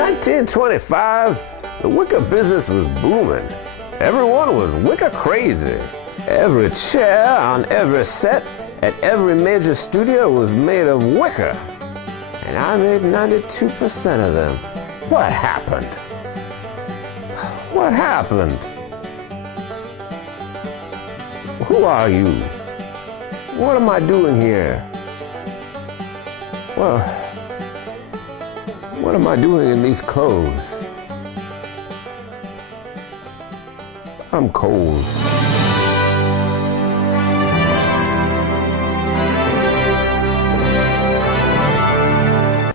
1925, the wicker business was booming. Everyone was wicker crazy. Every chair on every set at every major studio was made of wicker. And I made 92% of them. What happened? What happened? Who are you? What am I doing here? Well, what am I doing in these clothes? I'm cold.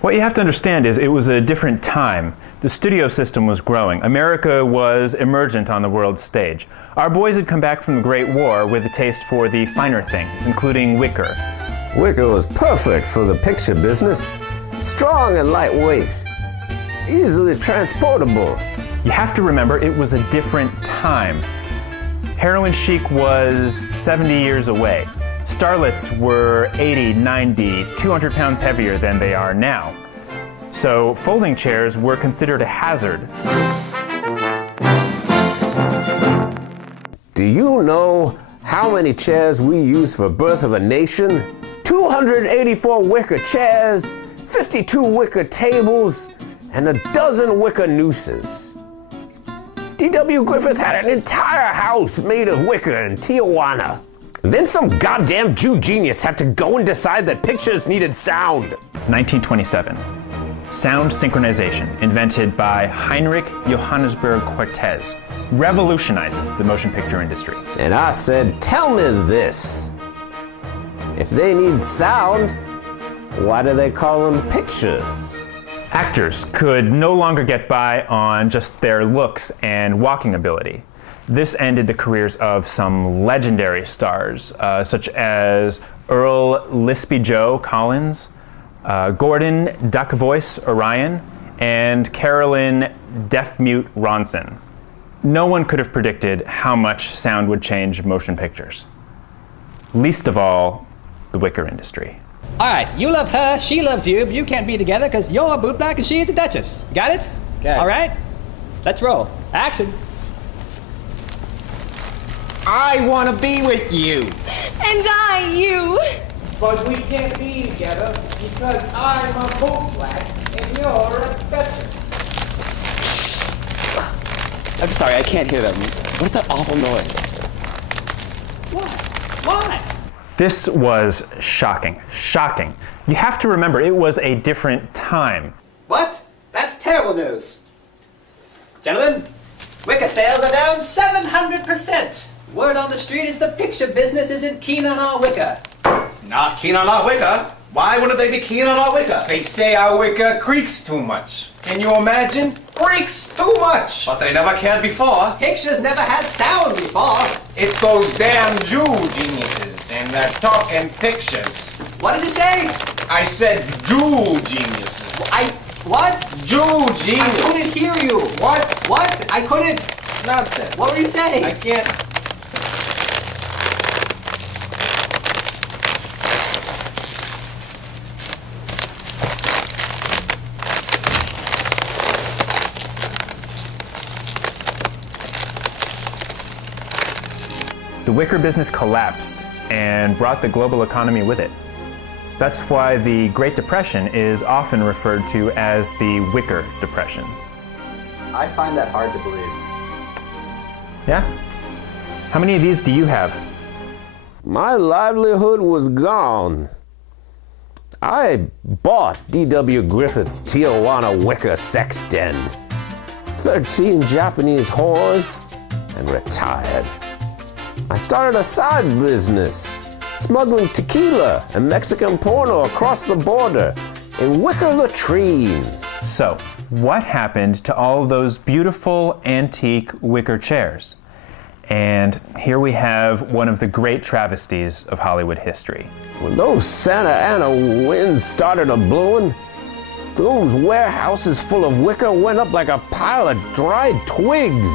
What you have to understand is it was a different time. The studio system was growing. America was emergent on the world stage. Our boys had come back from the Great War with a taste for the finer things, including wicker. Wicker was perfect for the picture business. Strong and lightweight. Easily transportable. You have to remember it was a different time. Heroin chic was 70 years away. Starlets were 80, 90, 200 pounds heavier than they are now. So folding chairs were considered a hazard. Do you know how many chairs we use for Birth of a Nation? 284 wicker chairs, 52 wicker tables, and a dozen wicker nooses. D.W. Griffith had an entire house made of wicker in Tijuana. And then some goddamn Jew genius had to go and decide that pictures needed sound. 1927. Sound synchronization, invented by Heinrich Johannesburg Cortez, revolutionizes the motion picture industry. And I said, tell me this. If they need sound, why do they call them pictures? Actors could no longer get by on just their looks and walking ability. This ended the careers of some legendary stars, such as Earl Lispy Joe Collins, Gordon Duck Voice Orion, and Carolyn Deaf-Mute Ronson. No one could have predicted how much sound would change motion pictures. Least of all, the wicker industry. All right, you love her, she loves you, but you can't be together because you're a bootblack and she is a duchess. Got it? Got it. All right, let's roll. Action. I want to be with you. And I you. But we can't be together because I'm a bootblack and you're a duchess. I'm sorry, I can't hear them. What's that awful noise? What? Why? This was shocking. Shocking. You have to remember, it was a different time. What? That's terrible news. Gentlemen, wicker sales are down 700%. Word on the street is the picture business isn't keen on our wicker. Not keen on our wicker? Why wouldn't they be keen on our wicker? They say our wicker creaks too much. Can you imagine? Creaks too much. But they never cared before. Pictures never had sound before. It's those damn Jew geniuses and their talking pictures. What did you say? I said Jew geniuses. What? Jew genius. I couldn't hear you. What? What? I couldn't. Nothing. What were you saying? I can't. The wicker business collapsed and brought the global economy with it. That's why the Great Depression is often referred to as the Wicker Depression. I find that hard to believe. Yeah? How many of these do you have? My livelihood was gone. I bought D.W. Griffith's Tijuana wicker sex den, 13 Japanese whores, and retired. I started a side business, smuggling tequila and Mexican porno across the border in wicker latrines. So, what happened to all those beautiful antique wicker chairs? And here we have one of the great travesties of Hollywood history. When those Santa Ana winds started a-blowing, those warehouses full of wicker went up like a pile of dried twigs.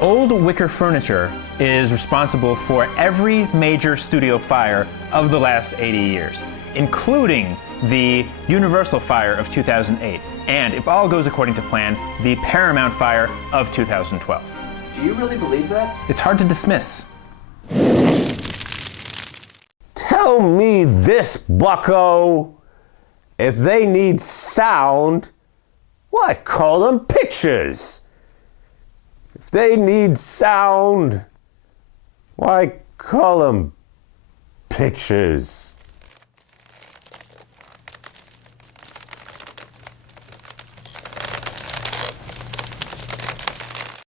Old wicker furniture is responsible for every major studio fire of the last 80 years, including the Universal Fire of 2008, and, if all goes according to plan, the Paramount Fire of 2012. Do you really believe that? It's hard to dismiss. Tell me this, bucko. If they need sound, why call them pictures? If they need sound, why call them pictures?